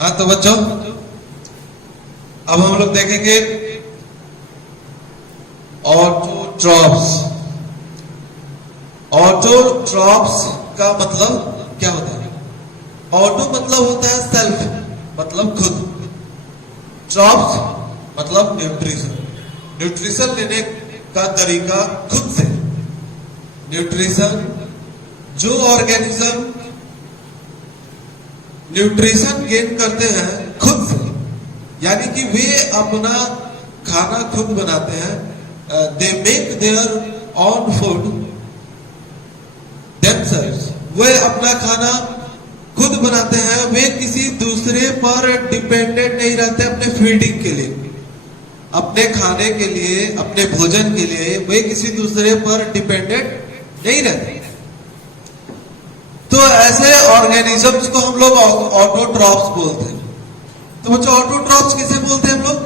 हाँ तो बच्चों, अब हम लोग देखेंगे ऑटोट्रॉफ्स। ऑटोट्रॉफ्स का मतलब क्या होता है? ऑटो मतलब होता है सेल्फ, मतलब खुद। ट्रॉफ्स मतलब न्यूट्रिशन। न्यूट्रिशन लेने का तरीका खुद से। न्यूट्रिशन, जो ऑर्गेनिज्म न्यूट्रिशन गेन करते हैं खुद से, यानी कि वे अपना खाना खुद बनाते हैं। They make their own food themselves. वे अपना खाना खुद बनाते हैं, वे किसी दूसरे पर डिपेंडेंट नहीं रहते अपने फीडिंग के लिए, अपने खाने के लिए, अपने भोजन के लिए वे किसी दूसरे पर डिपेंडेंट नहीं रहते। तो ऐसे ऑर्गेनिजम्स को हम लोग ऑटोट्रॉफ्स बोलते हैं। तो बच्चों, ऑटोट्रॉफ्स किसे बोलते हैं हम लोग?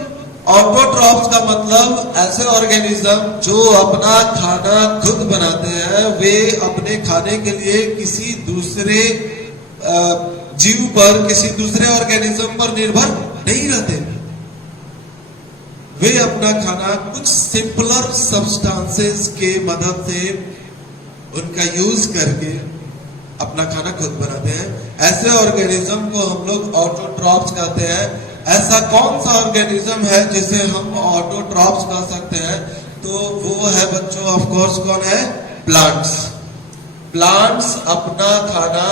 ऑटोट्रॉफ्स का मतलब ऐसे ऑर्गेनिज्म जो अपना खाना खुद बनाते हैं, वे अपने खाने के लिए किसी दूसरे जीव पर, किसी दूसरे ऑर्गेनिज्म पर निर्भर नहीं रहते। वे अपना खाना कुछ सिंपलर सब्सटेंसेस के मदद से, उनका यूज करके अपना खाना खुद बनाते हैं। ऐसे ऑर्गेनिज्म को हम लोग ऑटोट्रॉफ्स कहते हैं। ऐसा कौन सा ऑर्गेनिज्म है जिसे हम ऑटोट्रॉफ्स कह सकते हैं? तो वो है बच्चों, ऑफ कोर्स, कौन है? प्लांट्स। प्लांट्स अपना खाना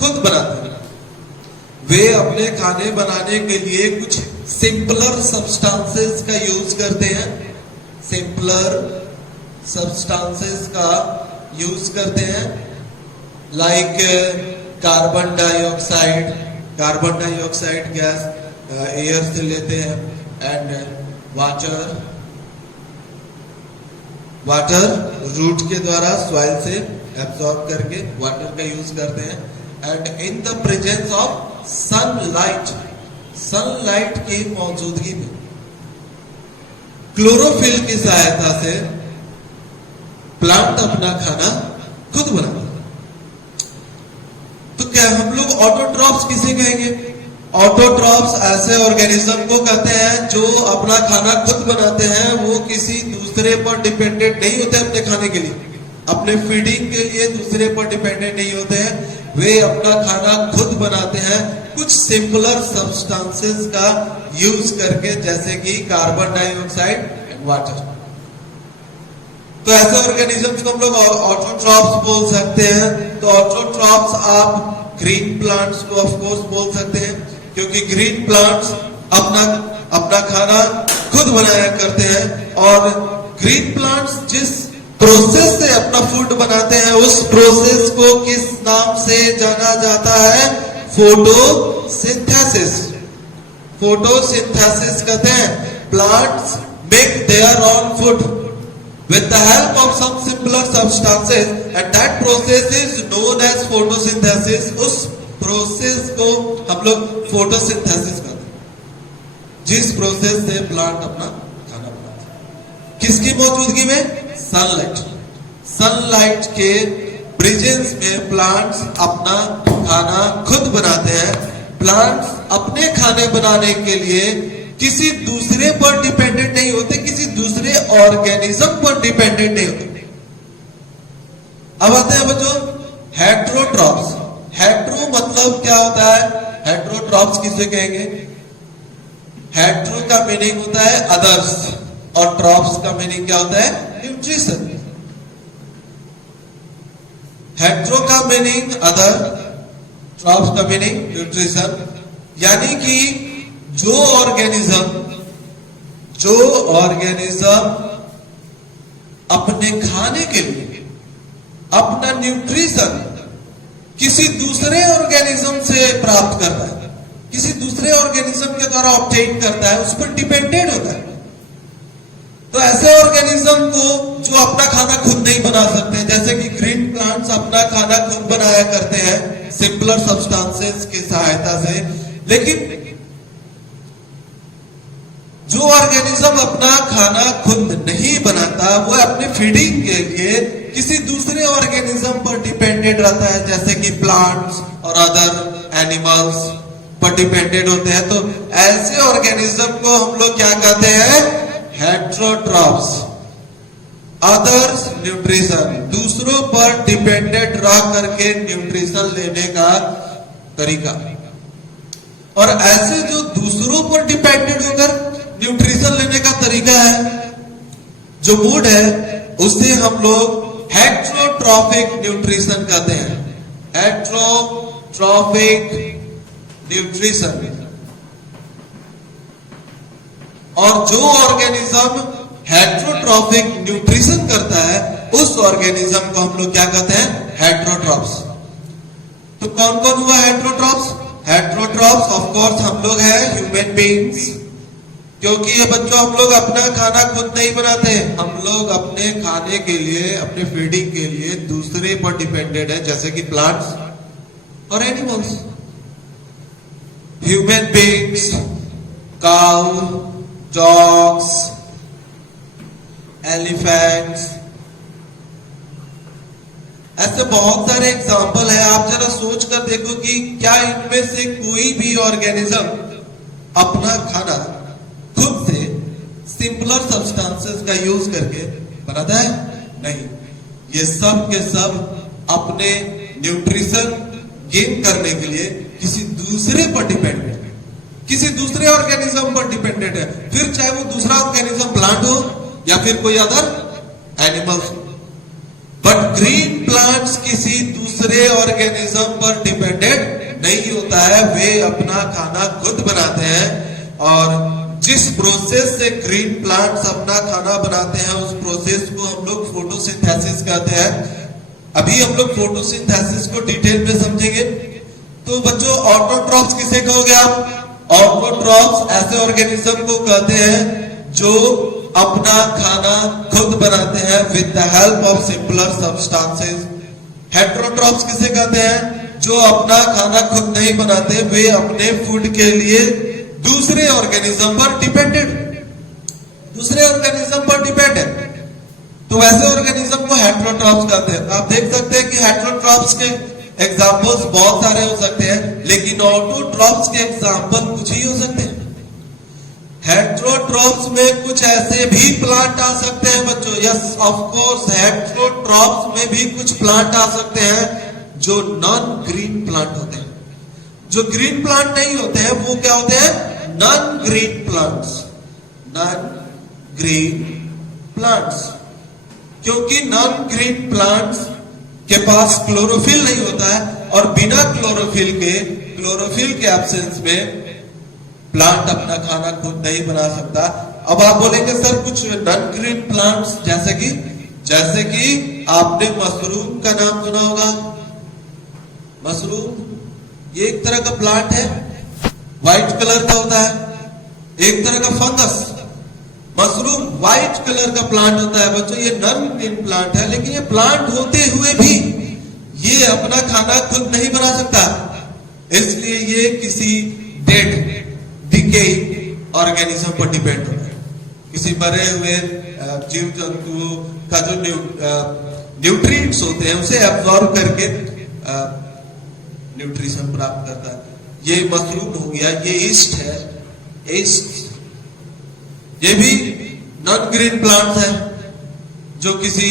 खुद बनाते हैं। वे अपने खाने बनाने के लिए कुछ सिंपलर सब्सटेंसेस का यूज करते हैं। सिंपलर सब्सटेंसेस का यूज करते हैं, like carbon dioxide. Carbon dioxide gas air से लेते हैं, एंड वाटर रूट के द्वारा सॉइल से एब्सॉर्ब करके वाटर का यूज करते हैं। And in the presence of sunlight, sunlight की मौजूदगी में क्लोरोफिल की सहायता से प्लांट अपना खाना खुद बनाता है। तो क्या हम लोग ऑटोट्रॉफ्स किसे कहेंगे? ऑटोट्रॉफ्स ऐसे ऑर्गेनिज्म को कहते हैं जो अपना खाना खुद बनाते हैं। वो किसी दूसरे पर डिपेंडेंट नहीं होते अपने खाने के लिए, अपने फीडिंग के लिए दूसरे पर डिपेंडेंट नहीं होते हैं। वे अपना खाना खुद बनाते हैं कुछ सिंपलर सब्सटेंसेस का यूज करके, जैसे कि कार्बन डाइऑक्साइड एंड वाटर। तो ऐसे ऑर्गेनिजम्स को हम लोग ऑटोट्रॉफ्स बोल सकते हैं। तो ऑटोट्रॉफ्स आप ग्रीन प्लांट्स को ऑफ कोर्स बोल सकते हैं, क्योंकि ग्रीन प्लांट्स अपना खाना खुद बनाया करते हैं। और ग्रीन प्लांट्स जिस प्रोसेस से अपना फूड बनाते हैं, उस प्रोसेस को किस नाम से जाना जाता है? फोटोसिंथेसिस। फोटोसिंथेसिस कहते हैं। Plants make their own food with the help of some simpler substances, and that process is known as photosynthesis. उस प्रोसेस को हम लोग फोटोसिंथेसिस कहते हैं, जिस प्रोसेस से प्लांट अपना खाना बनाता है। किसकी मौजूदगी में? सनलाइट। सनलाइट के प्रेजेंस में प्लांट्स अपना खाना खुद बनाते हैं। प्लांट्स अपने खाने बनाने के लिए किसी दूसरे पर डिपेंडेंट नहीं होते, किसी दूसरे ऑर्गेनिज्म पर डिपेंडेंट नहीं होते। अब आते हैं बच्चों हेट्रोट्रॉफ्स। हेट्रो मतलब क्या होता है? हेट्रोट्रॉफ्स किसे कहेंगे? हेट्रो का मीनिंग होता है अदर्स, और ट्रॉफ्स का मीनिंग क्या होता है? न्यूट्रिशन। हेट्रो का मीनिंग अदर, ट्रॉफ्स का मीनिंग न्यूट्रिशन। यानी कि जो ऑर्गेनिज्म अपने खाने के लिए अपना न्यूट्रिशन किसी दूसरे ऑर्गेनिज्म से प्राप्त करता है, किसी दूसरे ऑर्गेनिज्म के द्वारा ऑब्टेन करता है, उस पर डिपेंडेंट होता है। तो ऐसे ऑर्गेनिज्म को जो अपना खाना खुद नहीं बना सकते, जैसे कि ग्रीन प्लांट्स अपना खाना खुद बनाया करते हैं सिंपलर सब्सटेंसेस की सहायता से, लेकिन जो ऑर्गेनिज्म अपना खाना खुद नहीं बनाता, वो अपने फीडिंग के लिए किसी दूसरे ऑर्गेनिज्म पर डिपेंडेंट रहता है, जैसे कि प्लांट्स और अदर एनिमल्स। पर डिपेंडेंट होते हैं। तो ऐसे ऑर्गेनिज्म को हम लोग क्या कहते हैं? हेट्रोट्रॉप्स। अदर्स न्यूट्रिशन, दूसरों पर डिपेंडेंट रह करके न्यूट्रिशन लेने का तरीका। और ऐसे जो दूसरों पर डिपेंडेंट होकर न्यूट्रिशन लेने का तरीका है, जो मूड है, उसे हम लोग हेट्रोट्रॉफिक न्यूट्रिशन कहते हैं। Heterotrophic nutrition. और जो ऑर्गेनिज्म हेट्रोट्रॉफिक न्यूट्रिशन करता है, उस ऑर्गेनिज्म को हम लोग क्या कहते हैं? हेट्रोट्रॉप्स। तो कौन कौन हुआ हेट्रोट्रॉप्स? हेट्रोट्रॉप्स ऑफ कोर्स हम लोग हैं ह्यूमन बीइंग्स, क्योंकि ये बच्चों हम लोग अपना खाना खुद नहीं बनाते। हम लोग अपने खाने के लिए, अपने फीडिंग के लिए दूसरे पर डिपेंडेंट है, जैसे कि प्लांट्स और animals. Human beings, cow, dogs, elephants, ऐसे बहुत सारे एग्जाम्पल है। आप जरा सोच कर देखो कि क्या इनमें से कोई भी ऑर्गेनिज्म अपना खाना खुद से सिंपलर सब्सटेंसेस का यूज करके बनाता है? नहीं। ये सब के सब अपने न्यूट्रिशन गेन करने के लिए किसी दूसरे पर डिपेंडेंट है, किसी दूसरे ऑर्गेनिज्म पर डिपेंडेंट है। फिर चाहे वो दूसरा ऑर्गेनिज्म प्लांट हो या फिर कोई अदर एनिमल्स हो। बट ग्रीन प्लांट्स किसी दूसरे ऑर्गेनिज्म पर डिपेंडेंट नहीं होता है। वे अपना खाना खुद बनाते हैं। और जिस प्रोसेस से ग्रीन प्लांट्स अपना खाना बनाते हैं, उस प्रोसेस को हम लोग फोटोसिंथेसिस कहते हैं। अभी हम लोग फोटोसिंथेसिस को डिटेल में समझेंगे। तो बच्चों, ऑटोट्रॉप्स किसे कहोगे आप? ऑटोट्रॉप्स ऐसे ऑर्गेनिज्म को कहते हैं जो अपना खाना खुद बनाते हैं with the help of simpler substances. Heterotrophs किसे कहते हैं? जो अपना खाना खुद नहीं बनाते, वे अपने फूड के लिए दूसरे ऑर्गेनिज्म पर डिपेंडेंट, दूसरे ऑर्गेनिज्म पर डिपेंडेंट। तो वैसे ऑर्गेनिज्म को हेट्रोट्रॉप्स कहते हैं। आप देख सकते हैं कि हेट्रोट्रॉप्स के एग्जाम्पल्स बहुत सारे हो सकते हैं, लेकिन ऑटोट्रॉप्स के एग्जाम्पल कुछ ही हो सकते हैं। हेट्रोट्रॉप्स में कुछ ऐसे भी प्लांट आ सकते हैं बच्चों। यस, ऑफ कोर्स, हेट्रोट्रॉप्स में भी कुछ प्लांट आ सकते हैं जो नॉन ग्रीन प्लांट होते हैं। जो ग्रीन प्लांट नहीं होते हैं वो क्या होते हैं? Non green plants. Non green plants, क्योंकि नॉन ग्रीन प्लांट्स के पास क्लोरोफिल नहीं होता है, और बिना क्लोरोफिल के एब्सेंस में प्लांट अपना खाना खुद नहीं बना सकता। अब आप बोलेंगे सर कुछ नॉन ग्रीन प्लांट्स जैसे कि आपने मशरूम का नाम सुना होगा। मशरूम ये एक तरह का प्लांट है, व्हाइट कलर का होता है, एक तरह का फंगस। मशरूम व्हाइट कलर का प्लांट होता है बच्चों। ये नॉन ग्रीन प्लांट है, लेकिन ये प्लांट होते हुए भी ये अपना खाना खुद नहीं बना सकता, इसलिए ये किसी डेड ऑर्गेनिज्म पर डिपेंड होता है। किसी मरे हुए जीव जंतु का जो न्यूट्रिएंट्स होते हैं उसे एब्जॉर्ब करके न्यूट्रिशन प्राप्त करता है। ये मशरूम हो गया, ये ईस्ट है, ईस्ट। ये भी नॉन ग्रीन प्लांट है जो किसी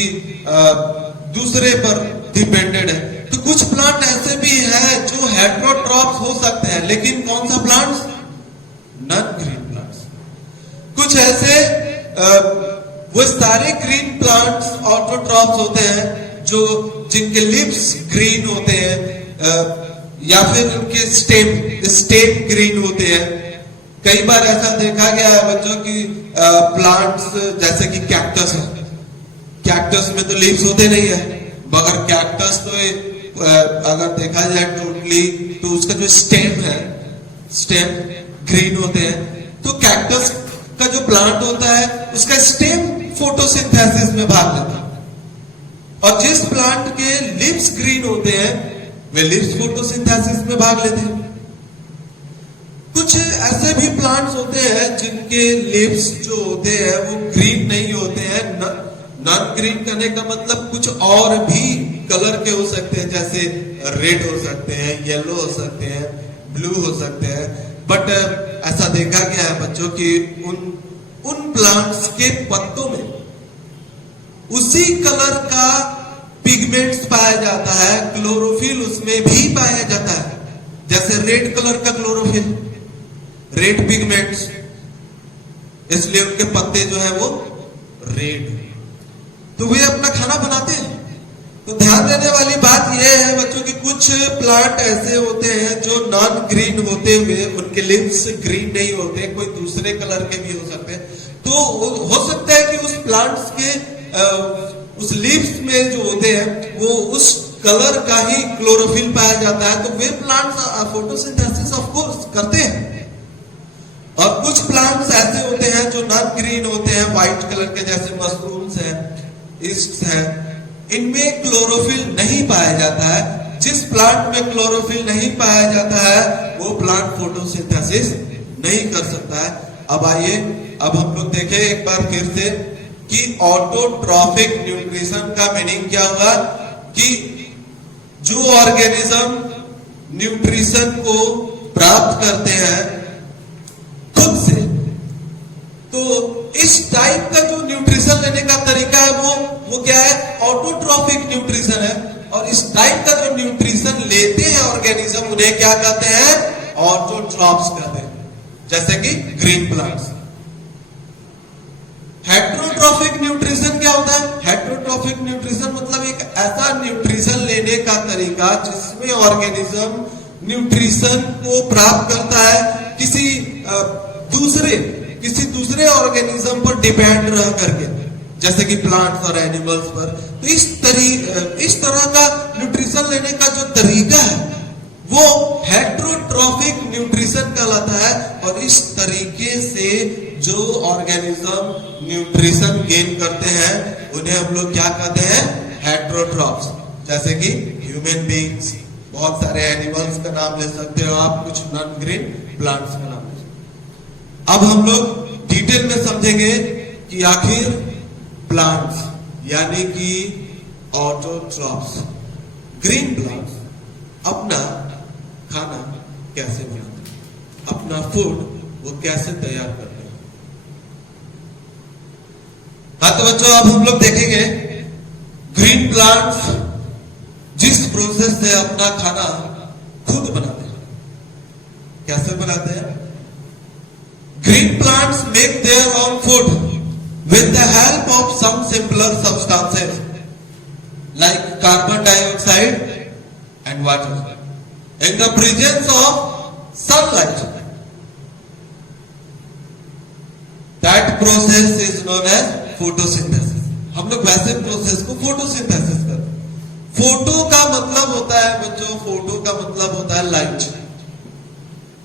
दूसरे पर डिपेंडेंट है। तो कुछ प्लांट ऐसे भी हैं जो हेट्रोट्रॉप्स हो सकते हैं, लेकिन कौन सा प्लांट्स? Non green plants. कुछ ऐसे वो सारे ग्रीन प्लांट्स ऑटोट्रॉप्स होते हैं जो जिनके लिप्स ग्रीन होते हैं, या फिर उनके स्टेम ग्रीन होते हैं। कई बार ऐसा देखा गया है बच्चों की प्लांट्स जैसे कि कैक्टस है, कैक्टस में तो लीव्स होते नहीं है, मगर कैक्टस तो अगर देखा जाए टोटली तो उसका जो स्टेम है, स्टेम ग्रीन होते हैं। तो कैक्टस का जो प्लांट होता है उसका स्टेम फोटोसिंथेसिस में भाग लेता है, और जिस प्लांट के लिप्स ग्रीन होते हैं वे लिप्स फोटोसिंथेसिस में भाग लेते हैं। कुछ ऐसे भी प्लांट्स होते हैं जिनके लिप्स जो होते हैं वो ग्रीन नहीं होते हैं। नॉन ग्रीन करने का मतलब कुछ और भी कलर के हो सकते हैं, जैसे रेड हो सकते हैं, येलो हो सकते हैं, ब्लू हो सकते हैं, बट ऐसा देखा गया है बच्चों कि उन प्लांट्स के पत्तों में उसी कलर का पिगमेंट्स पाया जाता है, क्लोरोफिल उसमें भी पाया जाता है, जैसे रेड कलर का क्लोरोफिल, रेड पिगमेंट्स, इसलिए उनके पत्ते जो है वो रेड। तो वे अपना खाना बनाते हैं। तो ध्यान देने वाली बात यह है बच्चों कि कुछ प्लांट ऐसे होते हैं जो नॉन ग्रीन होते हुए उनके लिव्स ग्रीन नहीं होते, कोई दूसरे कलर के भी हो सकते हैं। तो हो सकता है कि उस प्लांट्स के उस लीव्स में जो होते हैं वो उस कलर का ही क्लोरोफिल पाया जाता है, तो वे प्लांट्स फोटोसिंथेसिस ऑफ कोर्स करते हैं। और कुछ प्लांट्स ऐसे होते हैं जो नॉन ग्रीन होते हैं, व्हाइट कलर के, जैसे मशरूम्स हैं, ईस्ट्स हैं, इनमें क्लोरोफिल नहीं पाया जाता है। जिस प्लांट में क्लोरोफिल नहीं पाया जाता है वो प्लांट फोटोसिंथेसिस नहीं कर सकता है। अब आइए, अब हम लोग देखें एक बार फिर से कि ऑटोट्रॉफिक न्यूट्रिशन का मीनिंग क्या होगा, कि जो ऑर्गेनिज्म न्यूट्रिशन को प्राप्त करते हैं खुद से, तो इस टाइप का जो न्यूट्रिशन लेने का तरीका है वो क्या है, ऑटोट्रॉफिक न्यूट्रिशन है। और इस टाइप का जो न्यूट्रिशन लेते हैं ऑर्गेनिज्म, उन्हें क्या कहते हैं, ऑटोट्रॉफ्स कहते हैं, जैसे कि ग्रीन प्लांट्स। हेट्रोट्रॉफिक न्यूट्रिशन क्या होता है, हेट्रोट्रॉफिक न्यूट्रिशन मतलब एक ऐसा न्यूट्रिशन लेने का तरीका जिसमें ऑर्गेनिज्म न्यूट्रिशन को प्राप्त करता है किसी दूसरे ऑर्गेनिज्म पर डिपेंड रह करके, जैसे कि प्लांट्स और एनिमल्स पर। तो इस तरह का न्यूट्रिशन लेने का जो तरीका है वो हेट्रोट्रॉफिक न्यूट्रिशन कहलाता है। और इस तरीके से जो ऑर्गेनिज्म न्यूट्रिशन गेन करते हैं उन्हें हम लोग क्या कहते हैं, हेट्रोट्रॉफ्स। जैसे कि ह्यूमन बीइंग्स, बहुत सारे एनिमल्स का नाम ले सकते हो आप, कुछ नॉन ग्रीन प्लांट्स का नाम ले सकते हो। अब हम लोग डिटेल में समझेंगे कि आखिर प्लांट्स यानी कि ऑटोट्रॉफ्स, ग्रीन प्लांट्स अपना खाना कैसे बनाते हैं, अपना फूड वो कैसे तैयार करते हैं। हाँ तो बच्चों, अब हम लोग देखेंगे ग्रीन प्लांट्स जिस प्रोसेस से अपना खाना खुद बनाते हैं, कैसे बनाते हैं। Green plants make their own food with the help of some simpler substances like carbon dioxide and water in the presence of sunlight. That process is known as photosynthesis. हम लोग वैसे प्रोसेस को फोटोसिंथेसिस करते हैं। Photo का मतलब होता है बच्चों, फोटो का मतलब होता है लाइट,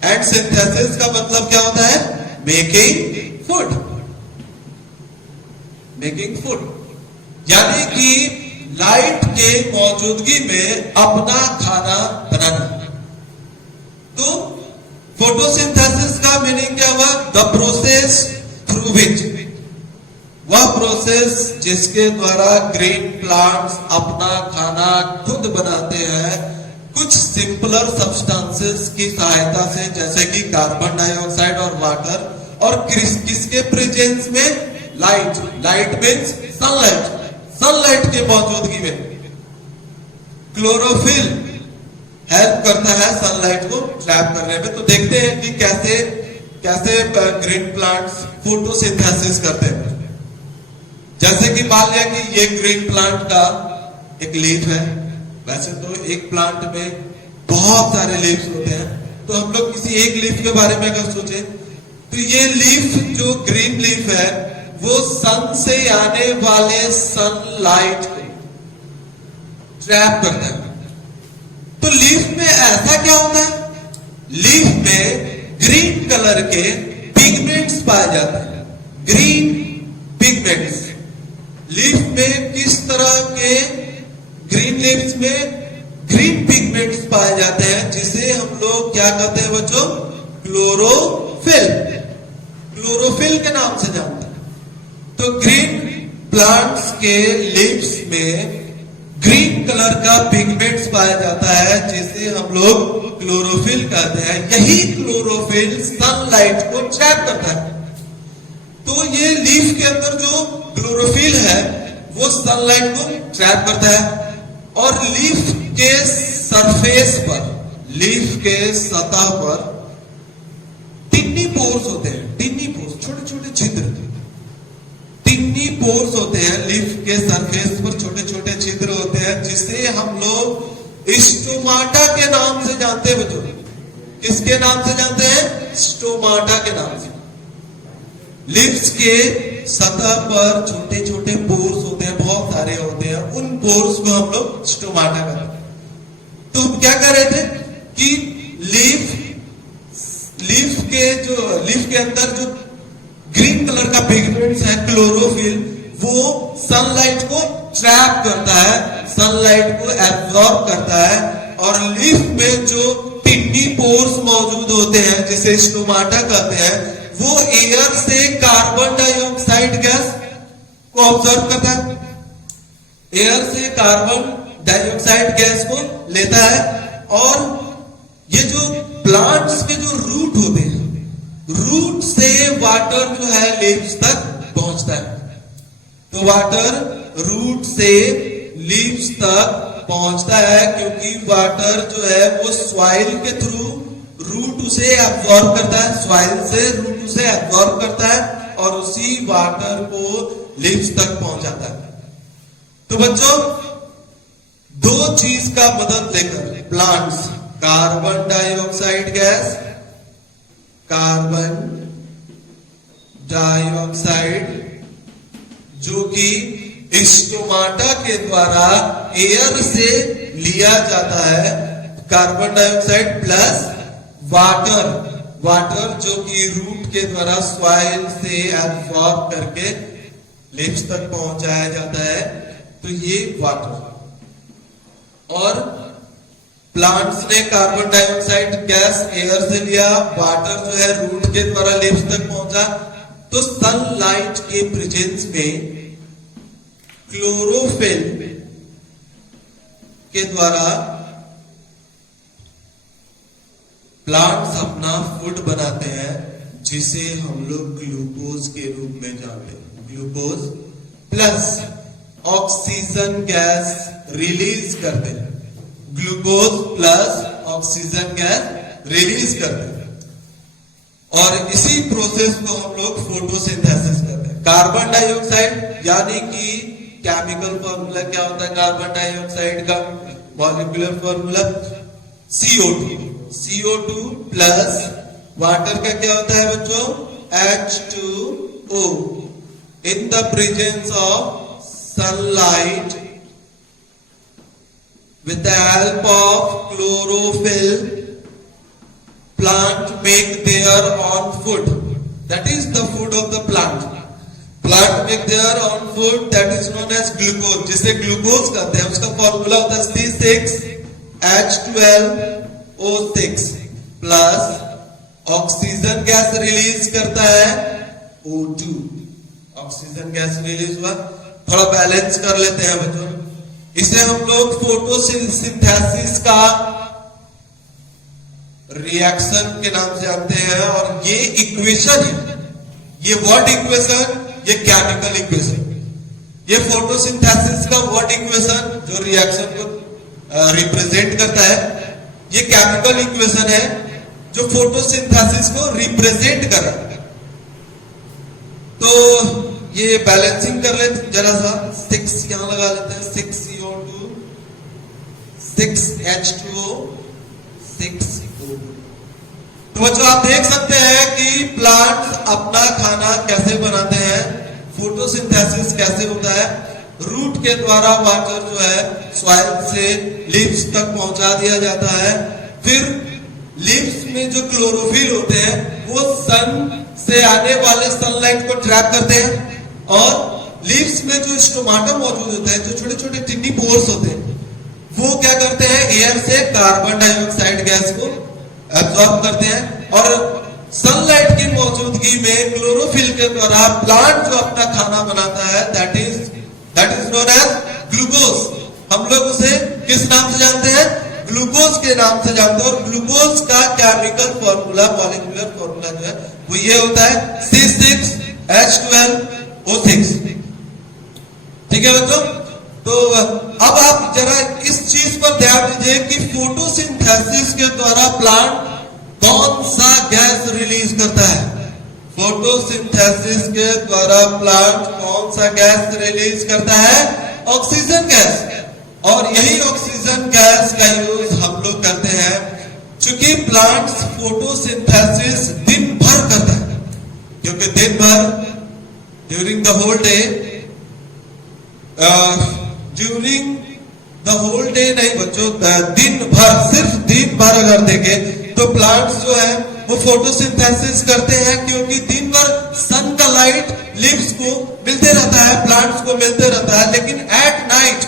एंड सिंथेसिस का मतलब क्या होता है, मेकिंग फूड। मेकिंग फूड यानी कि लाइट के मौजूदगी में अपना खाना बनाना। तो फोटोसिंथेसिस का मीनिंग क्या हुआ, द प्रोसेस थ्रू विच, वह प्रोसेस जिसके द्वारा ग्रीन प्लांट्स अपना खाना खुद बनाते हैं कुछ सिंपलर सब्सटेंसेस की सहायता से, जैसे कि कार्बन डाइऑक्साइड और वाटर, और किसके प्रेजेंस में, light. Light means sunlight, sunlight की मौजूदगी में। क्लोरोफिल हेल्प करता है सनलाइट को ट्रैप करने में। तो देखते हैं कि कैसे ग्रीन प्लांट्स फोटोसिंथेसिस करते हैं। जैसे कि मान लिया कि ये ग्रीन प्लांट का एक लीफ है, वैसे तो एक प्लांट में बहुत सारे लीव्स होते हैं, तो हम लोग किसी एक लीफ के बारे में अगर सोचे तो ये लीफ जो ग्रीन लीफ है वो सन से आने वाले सनलाइट को ट्रैप करता है। तो लीफ में ऐसा क्या होता है, लीफ में ग्रीन कलर के पिगमेंट्स पाए जाते हैं। ग्रीन पिगमेंट्स लीफ में किस तरह के, ग्रीन लीव्स में ग्रीन पिगमेंट्स पाए जाते हैं, जिसे हम लोग क्या कहते हैं बच्चों, क्लोरोफिल। क्लोरोफिल के नाम से जानते हैं। तो ग्रीन प्लांट्स के लीव्स में ग्रीन कलर का पिगमेंट्स पाया जाता है जिसे हम लोग क्लोरोफिल कहते हैं। यही क्लोरोफिल सनलाइट को ट्रैप करता है। तो ये लीफ के अंदर जो क्लोरोफिल है वो सनलाइट को ट्रैप करता है और लीफ के सरफेस पर, लीफ के सतह पर टिन्नी पोर्स होते हैं। टिन्नी पोर्स, छोटे छोटे छिद्र, टिन्नी पोर्स होते हैं। लीफ के सरफेस पर छोटे छोटे छिद्र होते हैं जिसे हम लोग स्टोमाटा के नाम से जानते हैं। बच्चों, किसके नाम से जानते हैं? स्टोमाटा के नाम से। लिप्स के सतह पर छोटे छोटे पोर्स होते हैं, बहुत सारे होते हैं। उन पोर्स को हम लोग स्टोमाटा कहते हैं। तो हम क्या कर रहे थे कि लीफ के अंदर जो ग्रीन कलर का पिगमेंट्स है क्लोरोफिल, वो सनलाइट को ट्रैप करता है, सनलाइट को एब्जॉर्ब करता है। और लीफ में जो टिन्नी पोर्स मौजूद होते हैं जिसे स्टोमाटा कहते हैं, वो एयर से कार्बन डाइऑक्साइड गैस को ऑब्जर्व करता है, एयर से कार्बन डाइऑक्साइड गैस को लेता है। और ये जो प्लांट्स के जो रूट होते हैं, रूट से वाटर जो है लीव्स तक पहुंचता है। तो वाटर रूट से लीव्स तक पहुंचता है क्योंकि वाटर जो है वो सॉइल के थ्रू रूट उसे एब्जॉर्ब करता है, सॉइल से रूट उसे एब्जॉर्ब करता है और उसी वाटर को लीव्स तक पहुंचाता है। तो बच्चों, दो चीज का मदद लेकर plants carbon dioxide gas, carbon dioxide जो कि स्टोमाटा के द्वारा एयर से लिया जाता है, carbon dioxide plus water, water जो कि रूट के द्वारा सॉइल से एब्जॉर्ब करके लिप्स तक पहुंचाया जाता है। तो ये वाटर, और प्लांट्स ने कार्बन डाइऑक्साइड गैस एयर से लिया, वाटर जो है रूट के द्वारा लिप्स तक पहुंचा। तो सनलाइट के प्रेजेंस में क्लोरोफिल के द्वारा प्लांट्स अपना फूड बनाते हैं जिसे हम लोग ग्लूकोज के रूप में जानते हैं। Glucose plus oxygen gas release करते हैं, glucose plus oxygen gas release करते हैं। और इसी प्रोसेस को हम लोग फोटोसिंथेसिस कहते हैं। कार्बन डाइऑक्साइड यानी कि केमिकल फॉर्मूला क्या होता है कार्बन डाइऑक्साइड का? Molecular formula CO2, CO2 plus water का क्या होता है बच्चों? H2O। In the presence of sunlight with the help of chlorophyll, plant make their own food. That is the food of the plant. Plant make their own food, that is known as glucose. जिसे glucose कहते हैं, उसका formula होता है C6H12O6 plus oxygen gas release करता है O2। Oxygen gas release हुआ। थोड़ा बैलेंस कर लेते हैं बच्चों। इसे हम लोग फोटोसिंथेसिस का रिएक्शन के नाम से जानते हैं। और ये इक्वेशन है, ये वर्ड इक्वेशन, ये केमिकल इक्वेशन, ये फोटोसिंथेसिस का वर्ड इक्वेशन जो रिएक्शन को रिप्रेजेंट करता है, ये केमिकल इक्वेशन है जो फोटोसिंथेसिस को रिप्रेजेंट कर रहा है। तो ये बैलेंसिंग कर लेते जरा सा। 6 यहां लगा लेते हैं, 6CO2 6H2O 6O2। तो बच्चों आप देख सकते हैं कि प्लांट्स अपना खाना कैसे बनाते हैं, फोटोसिंथेसिस कैसे होता है। रूट के द्वारा वाटर जो है सॉइल से लीव्स तक पहुंचा दिया जाता है। फिर लीव्स में जो क्लोरोफिल होते हैं वो सन से आने वाले सनलाइट को ट्रैप करते हैं। और लीव्स में जो स्टोमाटा मौजूद होता है, जो छोटे छोटे टिन्नी पोर्स होते हैं, वो क्या करते हैं? एयर से कार्बन डाइऑक्साइड गैस को एब्जॉर्ब करते हैं। और सनलाइट की मौजूदगी में क्लोरोफिल के द्वारा प्लांट जो अपना खाना बनाता है, that is known as glucose. हम लोग उसे किस नाम से जानते हैं? ग्लूकोज के नाम से जानते हैं। और ग्लूकोज का केमिकल फॉर्मूला, मॉलिक्यूलर फॉर्मूला जो है वो ये होता है C6H12O6। ठीक है बच्चों? तो अब आप जरा इस चीज पर ध्यान दीजिए कि फोटोसिंथेसिस के द्वारा प्लांट कौन सा गैस रिलीज करता है? फोटोसिंथेसिस के द्वारा प्लांट कौन सा गैस रिलीज करता है? Oxygen gas. और यही ऑक्सीजन गैस का यूज हम लोग करते हैं। चूंकि प्लांट्स फोटोसिंथेसिस दिन भर करता है, क्योंकि दिन भर ड्यूरिंग द होल डे नहीं बच्चों, दिन भर, सिर्फ दिन भर अगर देखें तो प्लांट्स जो है वो फोटोसिंथेसिस करते हैं, क्योंकि दिन भर सन का लाइट लीव्स को मिलते रहता है, प्लांट्स को मिलते रहता है। लेकिन एट नाइट,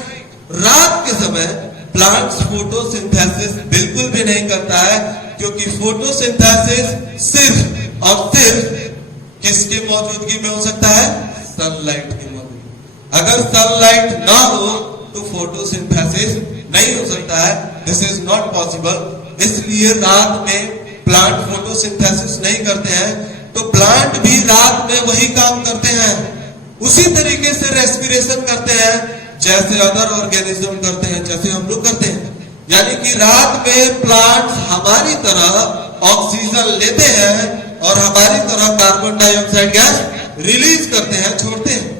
रात के समय प्लांट्स फोटोसिंथेसिस बिल्कुल भी नहीं करता है, क्योंकि फोटोसिंथेसिस सिर्फ और सिर्फ किसकी मौजूदगी में हो सकता है? सनलाइट की मौजूदगी। अगर सनलाइट ना हो तो फोटोसिंथेसिस नहीं हो सकता है। This is not possible. इसलिए रात में प्लांट फोटोसिंथेसिस नहीं करते हैं। तो प्लांट भी रात में वही काम करते हैं, उसी तरीके से रेस्पिरेशन करते हैं जैसे अदर ऑर्गेनिज्म करते हैं, जैसे हम लोग करते हैं। यानी कि रात में प्लांट्स हमारी तरह ऑक्सीजन लेते हैं और हमारी तरह कार्बन डाइऑक्साइड गैस रिलीज करते हैं, छोड़ते हैं।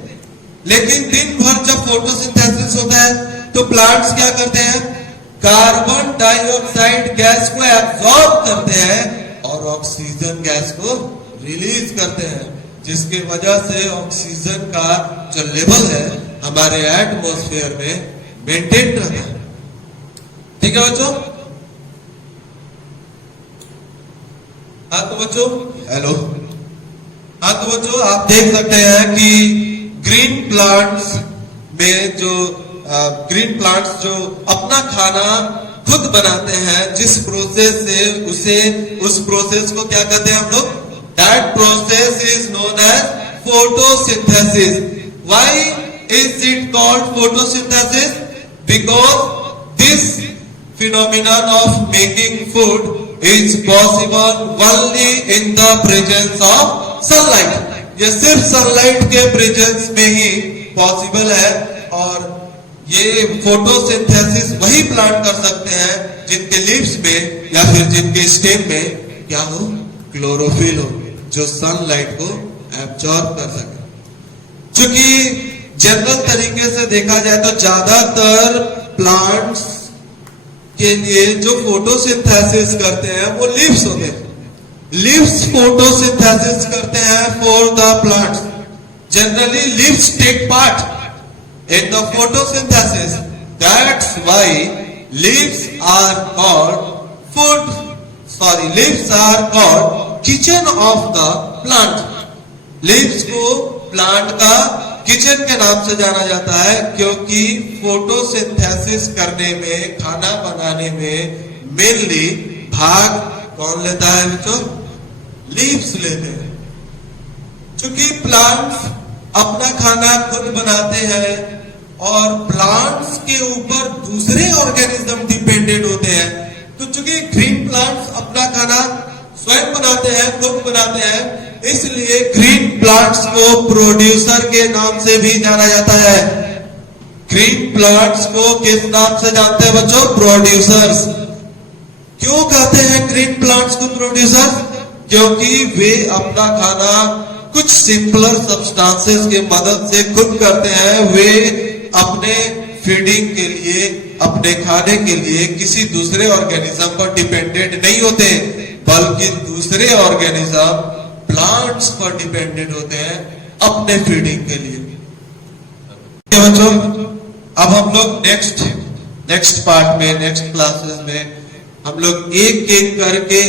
लेकिन दिन भर जब फोटोसिंथेसिस होता है तो प्लांट्स क्या करते हैं? कार्बन डाइऑक्साइड गैस को एब्जॉर्ब करते हैं और ऑक्सीजन गैस को रिलीज करते हैं, जिसकी वजह से ऑक्सीजन का जो लेवल है हमारे एटमॉस्फेयर में मेंटेन रहता है। ठीक है बच्चों? हाँ तो बच्चों, हेलो। हाँ तो बच्चों, आप देख सकते हैं कि ग्रीन प्लांट्स जो अपना खाना खुद बनाते हैं, जिस प्रोसेस से उस प्रोसेस को क्या कहते हैं हम लोग? That process is known as photosynthesis. Why is it called photosynthesis? Because this phenomenon of making food is possible only in the presence of sunlight. ये सिर्फ सनलाइट के प्रेजेंस में ही पॉसिबल है। और ये फोटोसिंथेसिस वही प्लांट कर सकते हैं जिनके लीव्स में या फिर जिनके स्टेम में क्या हो? क्लोरोफिल हो, जो सनलाइट को एब्जॉर्ब कर सके। चूंकि जनरल तरीके से देखा जाए तो ज्यादातर प्लांट्स के लिए जो फोटोसिंथेसिस करते हैं वो लीव्स होते हैं। लीव्स फोटोसिंथेसिस करते हैं for the plants. Generally leaves take part in the photosynthesis. That's why leaves are called kitchen of the plant. Leaves को प्लांट का किचन के नाम से जाना जाता है, क्योंकि फोटोसिंथेसिस करने में, खाना बनाने में मेनली भाग कौन लेता है बच्चों? लीव्स लेते हैं। क्योंकि प्लांट्स अपना खाना खुद बनाते हैं और प्लांट्स के ऊपर दूसरे ऑर्गेनिज्म डिपेंडेंट होते हैं। तो चूंकि ग्रीन प्लांट्स अपना खाना स्वयं बनाते हैं, खुद बनाते हैं, इसलिए ग्रीन प्लांट्स को प्रोड्यूसर के नाम से भी जाना जाता है। ग्रीन प्लांट्स को किस नाम से जानते हैं बच्चों? प्रोड्यूसर्स। क्यों कहते हैं ग्रीन प्लांट्स को प्रोड्यूसर्स? क्योंकि वे अपना खाना कुछ सिंपलर सब्सटेंसेस की मदद से खुद करते हैं। वे अपने फीडिंग के लिए, अपने खाने के लिए किसी दूसरे ऑर्गेनिज्म पर डिपेंडेंट नहीं होते, बल्कि दूसरे ऑर्गेनिज्म प्लांट्स पर डिपेंडेंट होते हैं अपने फीडिंग के लिए। बच्चों, अब हम लोग नेक्स्ट पार्ट में, नेक्स्ट क्लासेस में हम लोग एक एक करके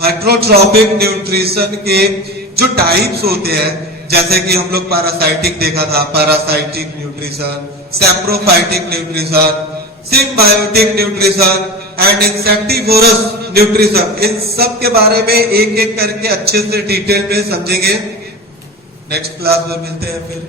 हेट्रोट्रॉपिक न्यूट्रिशन के जो टाइप्स होते हैं, जैसे कि हम लोग पैरासाइटिक देखा था, parasitic nutrition, saprophytic nutrition, symbiotic nutrition and insectivorous nutrition, इन सब के बारे में एक एक करके अच्छे से डिटेल में समझेंगे। नेक्स्ट क्लास में मिलते हैं फिर।